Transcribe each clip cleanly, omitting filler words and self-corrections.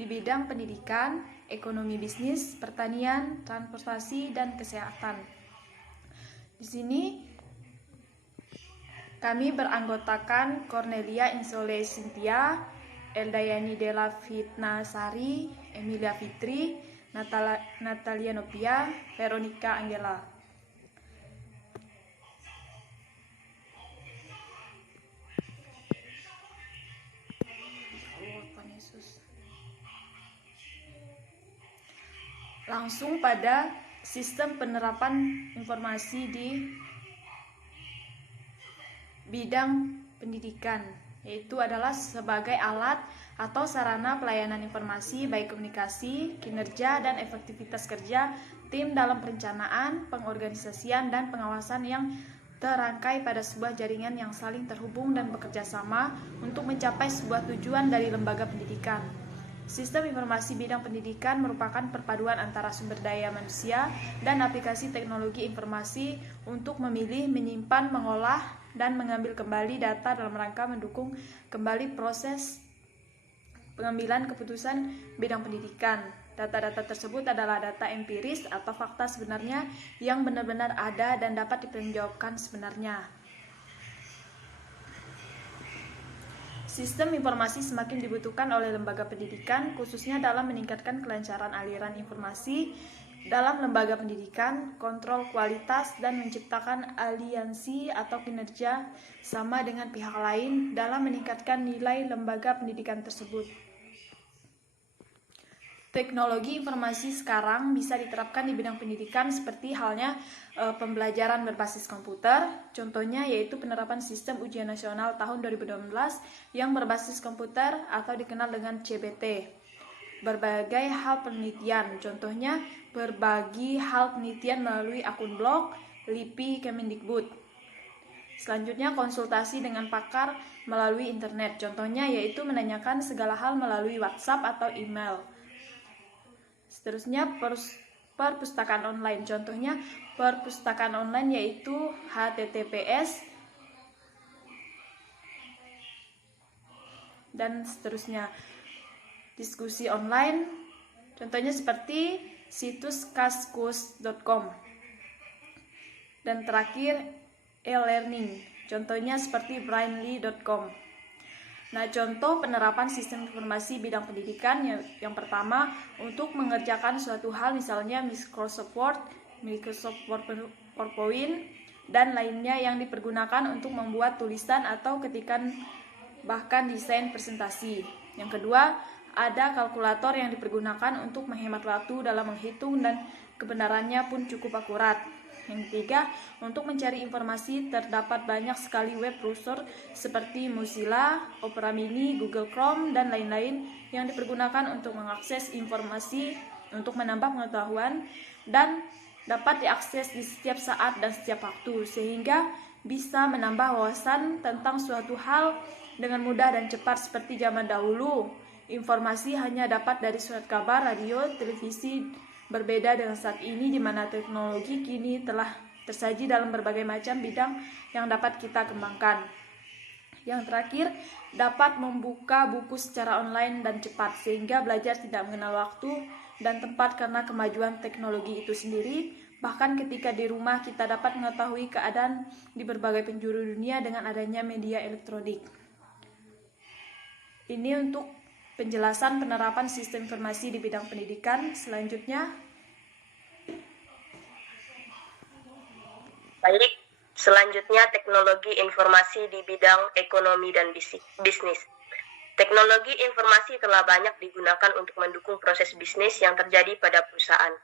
di bidang pendidikan, ekonomi bisnis, pertanian, transportasi, dan kesehatan. Di sini kami beranggotakan Cornelia Insole Cynthia, Eldayani Della Fitnasari, Emilia Fitri, Natalia Novia, Veronica Angela. Langsung pada sistem penerapan informasi di bidang pendidikan, yaitu adalah sebagai alat atau sarana pelayanan informasi baik komunikasi, kinerja, dan efektivitas kerja tim dalam perencanaan, pengorganisasian, dan pengawasan yang terangkai pada sebuah jaringan yang saling terhubung dan bekerja sama untuk mencapai sebuah tujuan dari lembaga pendidikan. Sistem informasi bidang pendidikan merupakan perpaduan antara sumber daya manusia dan aplikasi teknologi informasi untuk memilih, menyimpan, mengolah, dan mengambil kembali data dalam rangka mendukung kembali proses pengambilan keputusan bidang pendidikan. Data-data tersebut adalah data empiris atau fakta sebenarnya yang benar-benar ada dan dapat dipertanggungjawabkan sebenarnya. Sistem informasi semakin dibutuhkan oleh lembaga pendidikan, khususnya dalam meningkatkan kelancaran aliran informasi dalam lembaga pendidikan, kontrol kualitas, dan menciptakan aliansi atau kinerja sama dengan pihak lain dalam meningkatkan nilai lembaga pendidikan tersebut. Teknologi informasi sekarang bisa diterapkan di bidang pendidikan seperti halnya pembelajaran berbasis komputer. Contohnya yaitu penerapan sistem ujian nasional tahun 2012 yang berbasis komputer atau dikenal dengan CBT. Berbagai hal penelitian, contohnya berbagi hal penelitian melalui akun blog, LIPI Kemendikbud. Selanjutnya konsultasi dengan pakar melalui internet, contohnya yaitu menanyakan segala hal melalui WhatsApp atau email. Seterusnya perpustakaan online, contohnya perpustakaan online yaitu HTTPS dan seterusnya. Diskusi online, contohnya seperti situs kaskus.com. Dan terakhir e-learning, contohnya seperti brainly.com. Nah, contoh penerapan sistem informasi bidang pendidikan yang pertama, untuk mengerjakan suatu hal misalnya Microsoft Word, Microsoft PowerPoint, dan lainnya yang dipergunakan untuk membuat tulisan atau ketikan bahkan desain presentasi. Yang kedua, ada kalkulator yang dipergunakan untuk menghemat waktu dalam menghitung dan kebenarannya pun cukup akurat. Yang ketiga, untuk mencari informasi terdapat banyak sekali web browser seperti Mozilla, Opera Mini, Google Chrome, dan lain-lain yang dipergunakan untuk mengakses informasi, untuk menambah pengetahuan, dan dapat diakses di setiap saat dan setiap waktu, sehingga bisa menambah wawasan tentang suatu hal dengan mudah dan cepat seperti zaman dahulu. Informasi hanya dapat dari surat kabar, radio, televisi. Berbeda dengan saat ini di mana teknologi kini telah tersaji dalam berbagai macam bidang yang dapat kita kembangkan. Yang terakhir, dapat membuka buku secara online dan cepat sehingga belajar tidak mengenal waktu dan tempat karena kemajuan teknologi itu sendiri. Bahkan ketika di rumah kita dapat mengetahui keadaan di berbagai penjuru dunia dengan adanya media elektronik. Ini untuk penjelasan penerapan sistem informasi di bidang pendidikan. Selanjutnya, baik, selanjutnya teknologi informasi di bidang ekonomi dan bisnis. Teknologi informasi telah banyak digunakan untuk mendukung proses bisnis yang terjadi pada perusahaan,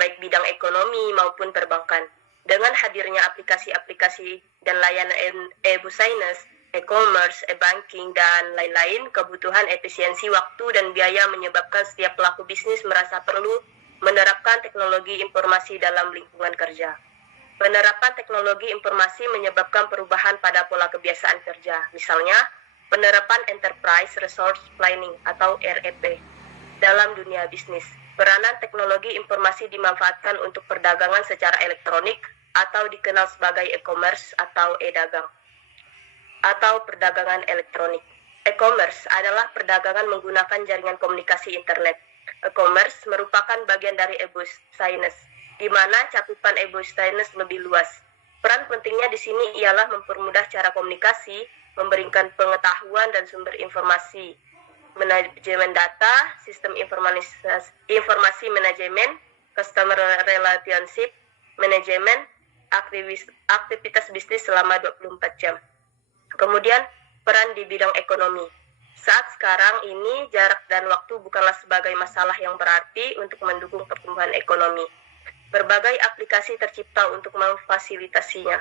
baik bidang ekonomi maupun perbankan. Dengan hadirnya aplikasi-aplikasi dan layanan e-business, e-commerce, e-banking, dan lain-lain, kebutuhan efisiensi waktu dan biaya menyebabkan setiap pelaku bisnis merasa perlu menerapkan teknologi informasi dalam lingkungan kerja. Penerapan teknologi informasi menyebabkan perubahan pada pola kebiasaan kerja, misalnya penerapan Enterprise Resource Planning atau REP dalam dunia bisnis. Peranan teknologi informasi dimanfaatkan untuk perdagangan secara elektronik atau dikenal sebagai e-commerce atau e-dagang, atau perdagangan elektronik. E-commerce adalah perdagangan menggunakan jaringan komunikasi internet. E-commerce merupakan bagian dari e-business, di mana cakupan e-business lebih luas. Peran pentingnya di sini ialah mempermudah cara komunikasi, memberikan pengetahuan dan sumber informasi, manajemen data, sistem informasi manajemen, customer relationship, manajemen, aktivitas bisnis selama 24 jam. Kemudian, peran di bidang ekonomi. Saat sekarang ini, jarak dan waktu bukanlah sebagai masalah yang berarti untuk mendukung pertumbuhan ekonomi. Berbagai aplikasi tercipta untuk memfasilitasinya.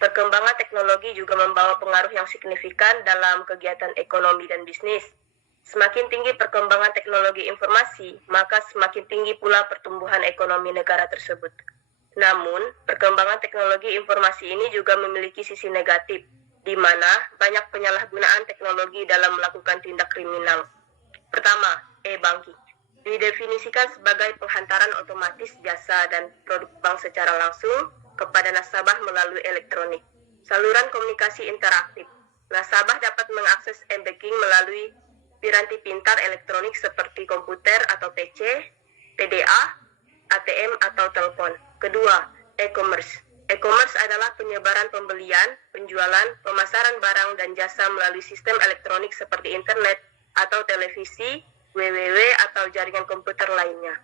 Perkembangan teknologi juga membawa pengaruh yang signifikan dalam kegiatan ekonomi dan bisnis. Semakin tinggi perkembangan teknologi informasi, maka semakin tinggi pula pertumbuhan ekonomi negara tersebut. Namun, perkembangan teknologi informasi ini juga memiliki sisi negatif, di mana banyak penyalahgunaan teknologi dalam melakukan tindak kriminal. Pertama, e-banking. Didefinisikan sebagai penghantaran otomatis jasa dan produk bank secara langsung kepada nasabah melalui elektronik. Saluran komunikasi interaktif. Nasabah dapat mengakses e-banking melalui piranti pintar elektronik seperti komputer atau PC, PDA, ATM atau telepon. Kedua, e-commerce. E-commerce adalah penyebaran pembelian, penjualan, pemasaran barang dan jasa melalui sistem elektronik seperti internet atau televisi, www atau jaringan komputer lainnya.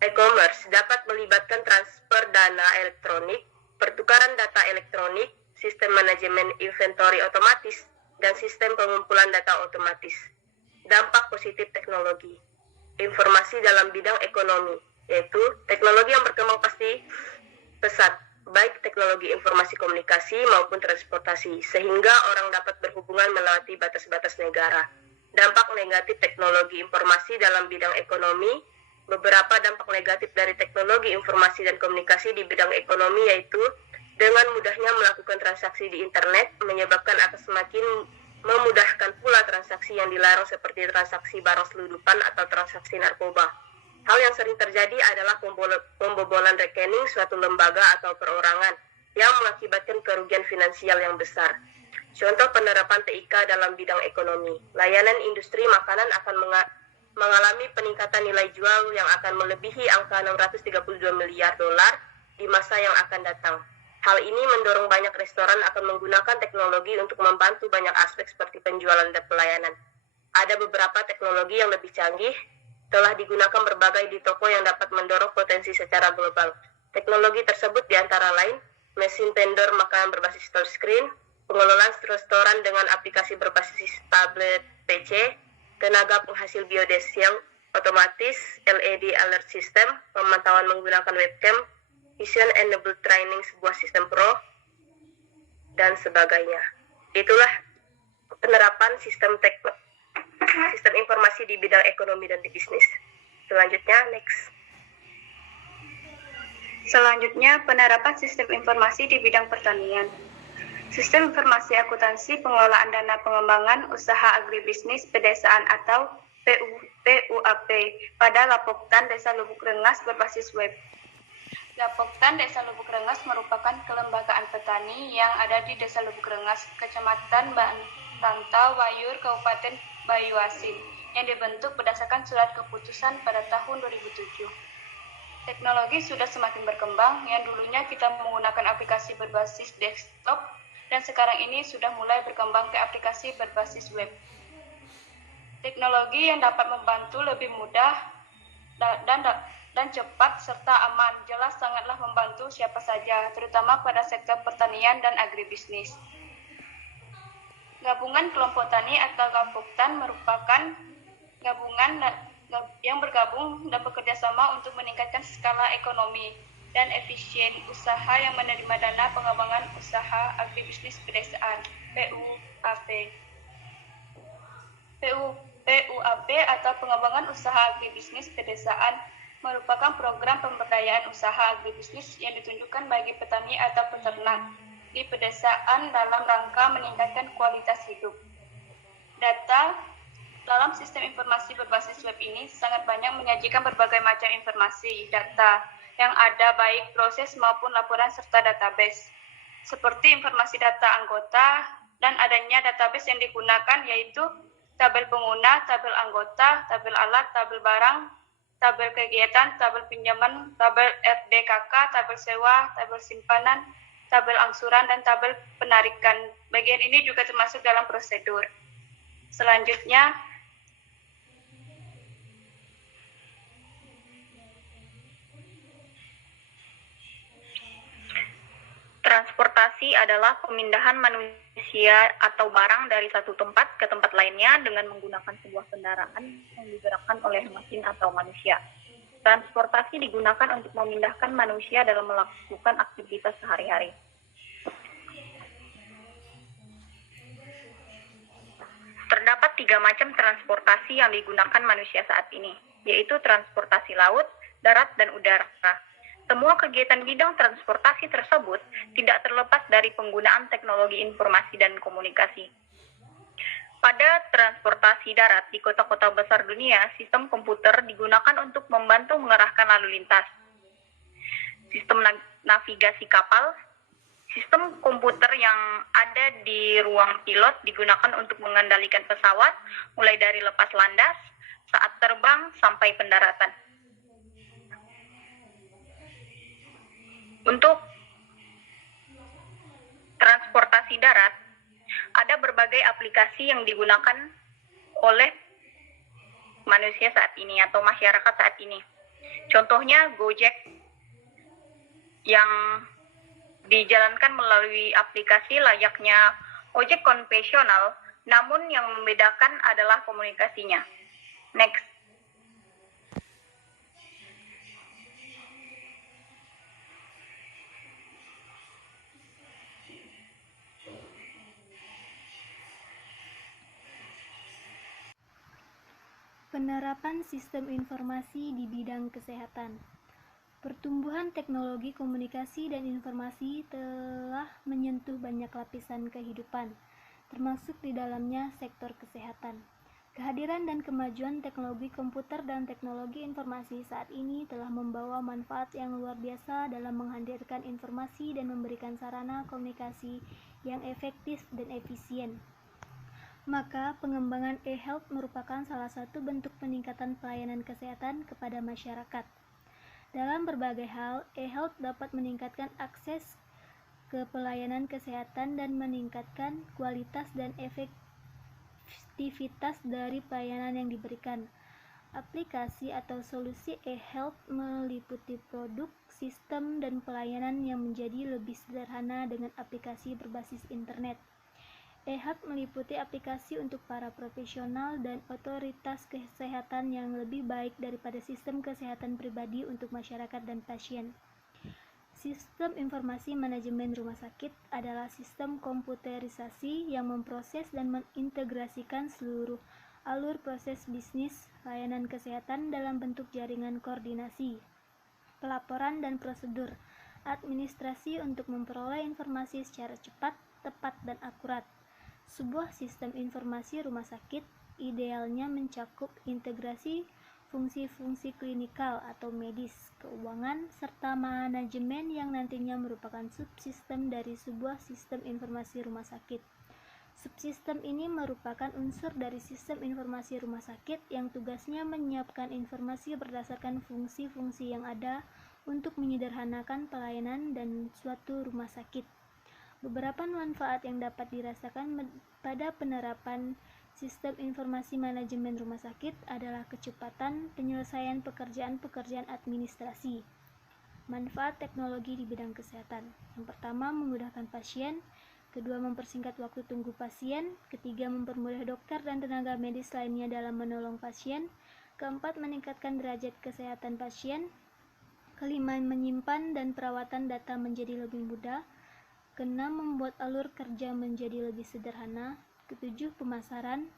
E-commerce dapat melibatkan transfer dana elektronik, pertukaran data elektronik, sistem manajemen inventory otomatis, dan sistem pengumpulan data otomatis. Dampak positif teknologi. Informasi dalam bidang ekonomi, yaitu teknologi yang berkembang pasti pesat, baik teknologi informasi komunikasi maupun transportasi, sehingga orang dapat berhubungan melewati batas-batas negara. Dampak negatif teknologi informasi dalam bidang ekonomi. Beberapa dampak negatif dari teknologi informasi dan komunikasi di bidang ekonomi yaitu dengan mudahnya melakukan transaksi di internet, menyebabkan akan semakin memudahkan pula transaksi yang dilarang seperti transaksi barang selundupan atau transaksi narkoba. Hal yang sering terjadi adalah pembobolan rekening suatu lembaga atau perorangan yang mengakibatkan kerugian finansial yang besar. Contoh penerapan TIK dalam bidang ekonomi. Layanan industri makanan akan mengalami peningkatan nilai jual yang akan melebihi angka 632 miliar dolar di masa yang akan datang. Hal ini mendorong banyak restoran akan menggunakan teknologi untuk membantu banyak aspek seperti penjualan dan pelayanan. Ada beberapa teknologi yang lebih canggih telah digunakan berbagai di toko yang dapat mendorong potensi secara global. Teknologi tersebut diantara lain mesin tender makanan berbasis touchscreen, pengelolaan restoran dengan aplikasi berbasis tablet PC, tenaga penghasil biodiesel otomatis, LED alert system, pemantauan menggunakan webcam, vision-enabled training sebuah sistem pro, dan sebagainya. Itulah penerapan sistem informasi di bidang ekonomi dan di bisnis. Selanjutnya, next. Selanjutnya, penerapan sistem informasi di bidang pertanian. Sistem informasi akuntansi pengelolaan dana pengembangan usaha agribisnis pedesaan atau PUAP pada Lapoktan Desa Lubuk Rengas berbasis web. Lapoktan Desa Lubuk Rengas merupakan kelembagaan petani yang ada di Desa Lubuk Rengas, Kecamatan Bantantau, Wayur, Kabupaten Banyuasin, yang dibentuk berdasarkan surat keputusan pada tahun 2007. Teknologi sudah semakin berkembang, yang dulunya kita menggunakan aplikasi berbasis desktop, dan sekarang ini sudah mulai berkembang ke aplikasi berbasis web. Teknologi yang dapat membantu lebih mudah dan cepat serta aman, jelas sangatlah membantu siapa saja, terutama pada sektor pertanian dan agribisnis. Gabungan kelompok tani atau Lapoktan merupakan gabungan yang bergabung dan bekerja sama untuk meningkatkan skala ekonomi dan efisien usaha yang menerima dana pengembangan usaha agribisnis pedesaan (PUAP). PUAP atau pengembangan usaha agribisnis pedesaan merupakan program pemberdayaan usaha agribisnis yang ditunjukkan bagi petani atau peternak di pedesaan dalam rangka meningkatkan kualitas hidup. Data dalam sistem informasi berbasis web ini sangat banyak menyajikan berbagai macam informasi data yang ada baik proses maupun laporan serta database, seperti informasi data anggota dan adanya database yang digunakan yaitu tabel pengguna, tabel anggota, tabel alat, tabel barang, tabel kegiatan, tabel pinjaman, tabel RDKK, tabel sewa, tabel simpanan, tabel angsuran, dan tabel penarikan. Bagian ini juga termasuk dalam prosedur. Selanjutnya, transportasi adalah pemindahan manusia atau barang dari satu tempat ke tempat lainnya dengan menggunakan sebuah kendaraan yang digerakkan oleh mesin atau manusia. Transportasi digunakan untuk memindahkan manusia dalam melakukan aktivitas sehari-hari. Terdapat 3 macam transportasi yang digunakan manusia saat ini, yaitu transportasi laut, darat, dan udara. Semua kegiatan bidang transportasi tersebut tidak terlepas dari penggunaan teknologi informasi dan komunikasi. Pada transportasi darat di kota-kota besar dunia, sistem komputer digunakan untuk membantu mengarahkan lalu lintas. Sistem navigasi kapal, sistem komputer yang ada di ruang pilot digunakan untuk mengendalikan pesawat, mulai dari lepas landas, saat terbang, sampai pendaratan. Untuk transportasi darat, ada berbagai aplikasi yang digunakan oleh manusia saat ini atau masyarakat saat ini. Contohnya Gojek yang dijalankan melalui aplikasi layaknya ojek konvensional, namun yang membedakan adalah komunikasinya. Next. Penerapan sistem informasi di bidang kesehatan. Pertumbuhan teknologi komunikasi dan informasi telah menyentuh banyak lapisan kehidupan, termasuk di dalamnya sektor kesehatan. Kehadiran dan kemajuan teknologi komputer dan teknologi informasi saat ini telah membawa manfaat yang luar biasa dalam menghadirkan informasi dan memberikan sarana komunikasi yang efektif dan efisien. Maka, pengembangan e-health merupakan salah satu bentuk peningkatan pelayanan kesehatan kepada masyarakat. Dalam berbagai hal, e-health dapat meningkatkan akses ke pelayanan kesehatan dan meningkatkan kualitas dan efektivitas dari pelayanan yang diberikan. Aplikasi atau solusi e-health meliputi produk, sistem, dan pelayanan yang menjadi lebih sederhana dengan aplikasi berbasis internet. E-health meliputi aplikasi untuk para profesional dan otoritas kesehatan yang lebih baik daripada sistem kesehatan pribadi untuk masyarakat dan pasien. Sistem informasi manajemen rumah sakit adalah sistem komputerisasi yang memproses dan mengintegrasikan seluruh alur proses bisnis layanan kesehatan dalam bentuk jaringan koordinasi, pelaporan, dan prosedur administrasi untuk memperoleh informasi secara cepat, tepat, dan akurat. Sebuah sistem informasi rumah sakit idealnya mencakup integrasi fungsi-fungsi klinikal atau medis, keuangan, serta manajemen yang nantinya merupakan subsistem dari sebuah sistem informasi rumah sakit. Subsistem ini merupakan unsur dari sistem informasi rumah sakit yang tugasnya menyiapkan informasi berdasarkan fungsi-fungsi yang ada untuk menyederhanakan pelayanan dan suatu rumah sakit. Beberapa manfaat yang dapat dirasakan pada penerapan sistem informasi manajemen rumah sakit adalah kecepatan penyelesaian pekerjaan-pekerjaan administrasi. Manfaat teknologi di bidang kesehatan. Yang pertama, memudahkan pasien. Kedua, mempersingkat waktu tunggu pasien. Ketiga, mempermudah dokter dan tenaga medis lainnya dalam menolong pasien. Keempat, meningkatkan derajat kesehatan pasien. Kelima, menyimpan dan perawatan data menjadi lebih mudah. Keenam, membuat alur kerja menjadi lebih sederhana. Ketujuh, pemasaran.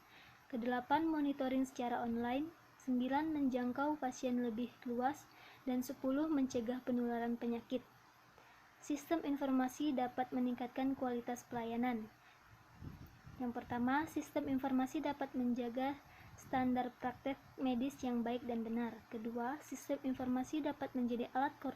Kedelapan, monitoring secara online. 9, menjangkau pasien lebih luas. Dan 10, mencegah penularan penyakit. Sistem informasi dapat meningkatkan kualitas pelayanan. Yang pertama, sistem informasi dapat menjaga standar praktek medis yang baik dan benar. Kedua, sistem informasi dapat menjadi alat koordinasi